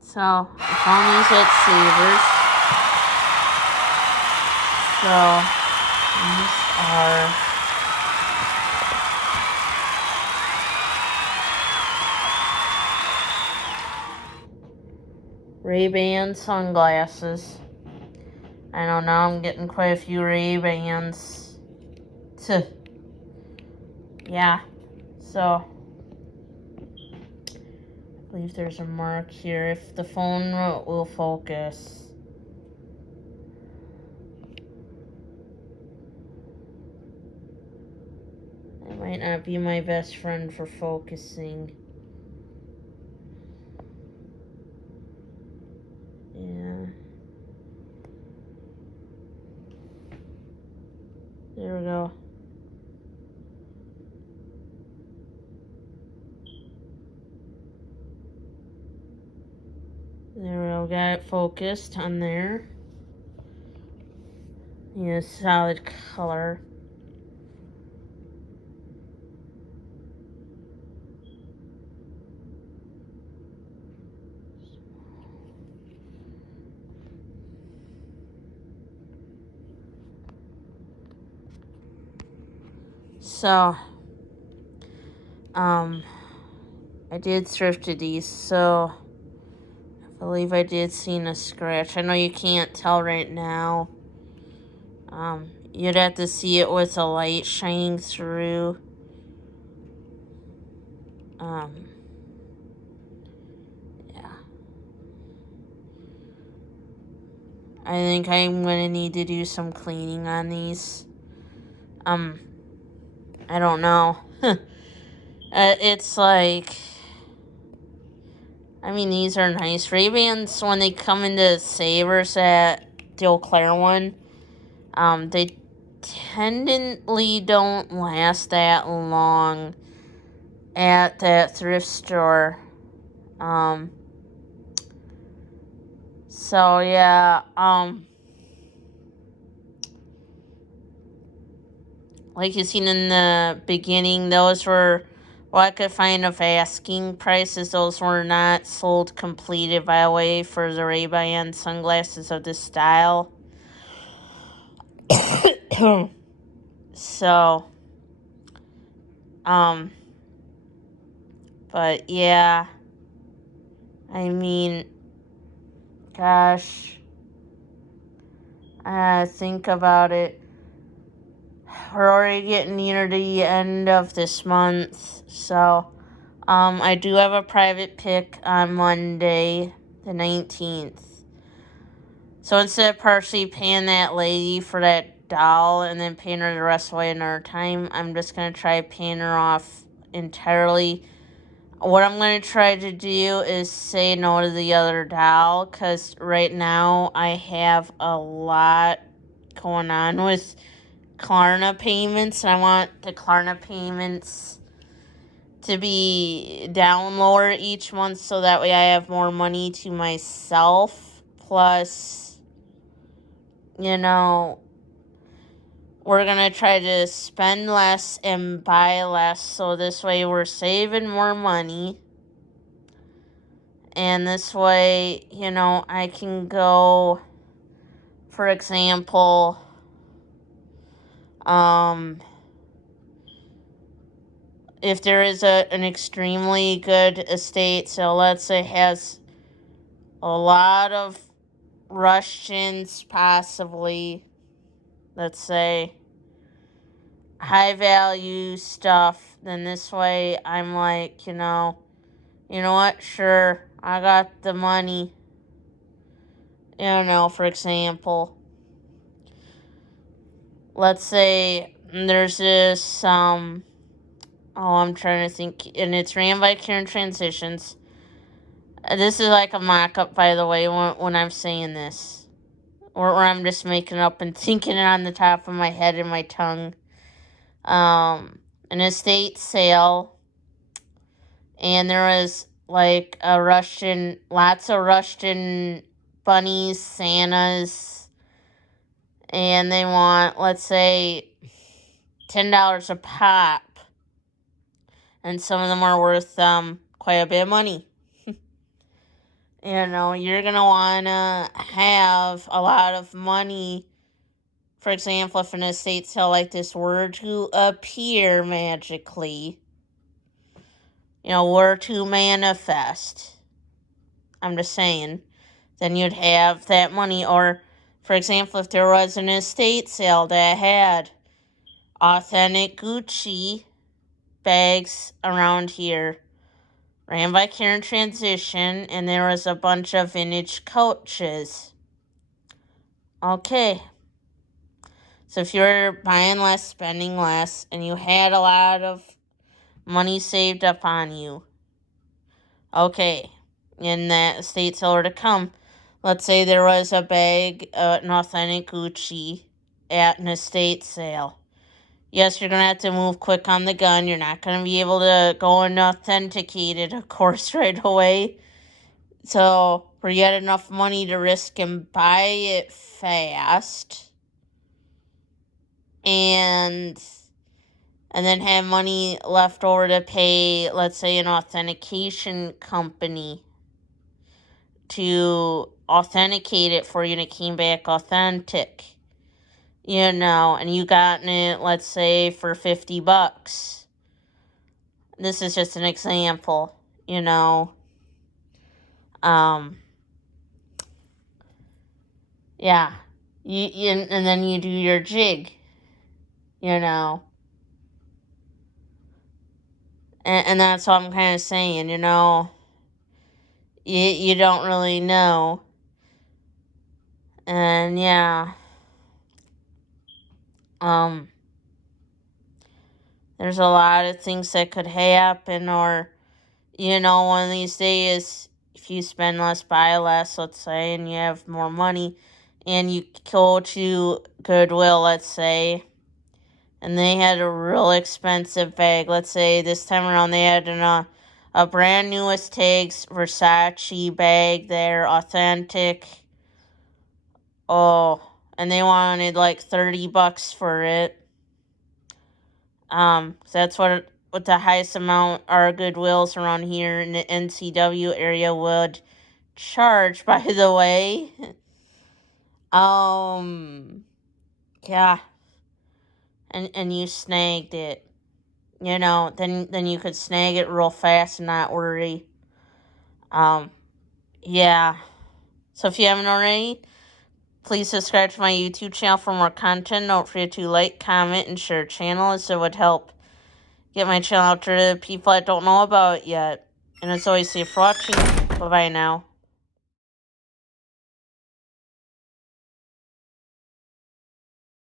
So I found these at Savers. So these are Ray-Ban sunglasses. I know now I'm getting quite a few Ray-Bans. Yeah. So I believe there's a mark here if the phone will focus. It might not be my best friend for focusing. Yeah. There we go. There we go. Got it focused on there. Yeah, solid color. So, I did thrifted these, so I believe I did see a scratch. I know you can't tell right now. You'd have to see it with a light shining through. Yeah. I think I'm gonna need to do some cleaning on these. I don't know. It's like, I mean, these are nice. Ray-Bans, when they come into Savers at the Eau Claire one, they tendently don't last that long at that thrift store. So yeah, like you seen in the beginning, those were what I could find of asking prices. Those were not sold completed, by the way, for the Ray-Ban sunglasses of this style. So, but yeah, I mean, gosh, think about it. We're already getting near the end of this month, so, I do have a private pick on Monday, the 19th. So instead of partially paying that lady for that doll and then paying her the rest away another time, I'm just going to try paying her off entirely. What I'm going to try to do is say no to the other doll, because right now I have a lot going on with Klarna payments, and I want the Klarna payments to be down lower each month so that way I have more money to myself. Plus, you know, we're going to try to spend less and buy less, so this way we're saving more money. And this way, you know, I can go, for example, if there is an extremely good estate, so let's say has a lot of Russians, possibly, let's say, high value stuff, then this way I'm like, you know what, sure, I got the money. You know, for example, let's say there's this, I'm trying to think, and it's ran by Karen Transitions. This is like a mock-up, by the way, when I'm saying this. Or I'm just making it up and thinking it on the top of my head and my tongue. An estate sale, and there was like lots of Russian bunnies, Santas, and they want, let's say, $10 a pop, and some of them are worth quite a bit of money. You know, you're going to want to have a lot of money. For example, if an estate sale like this were to appear magically, were to manifest, I'm just saying, then you'd have that money. Or, for example, if there was an estate sale that had authentic Gucci bags around here, ran by Karen Transition, and there was a bunch of vintage coaches. Okay. So if you're buying less, spending less, and you had a lot of money saved up on you, okay, in that estate sale to come, let's say there was a bag, an authentic Gucci at an estate sale. Yes, you're going to have to move quick on the gun. You're not going to be able to go and authenticate it, of course, right away. So, for you had enough money to risk and buy it fast, and then have money left over to pay, let's say, an authentication company to authenticate it for you, and it came back authentic, and you gotten it, let's say, for $50. This is just an example, yeah, and then you do your jig, and that's what I'm kind of saying, you don't really know, and yeah, there's a lot of things that could happen, or, one of these days, if you spend less, buy less, let's say, and you have more money, and you go to Goodwill, let's say, and they had a real expensive bag. Let's say this time around they had a brand newest Tags Versace bag there, authentic. Oh, and they wanted like $30 for it. So that's what the highest amount our Goodwills around here in the NCW area would charge, by the way. Yeah. And you snagged it. Then you could snag it real fast and not worry. Yeah. So if you haven't already, please subscribe to my YouTube channel for more content. Don't forget to like, comment, and share channel, as it would help get my channel out to the people that don't know about it yet. And as always, thanks for watching. Bye-bye now.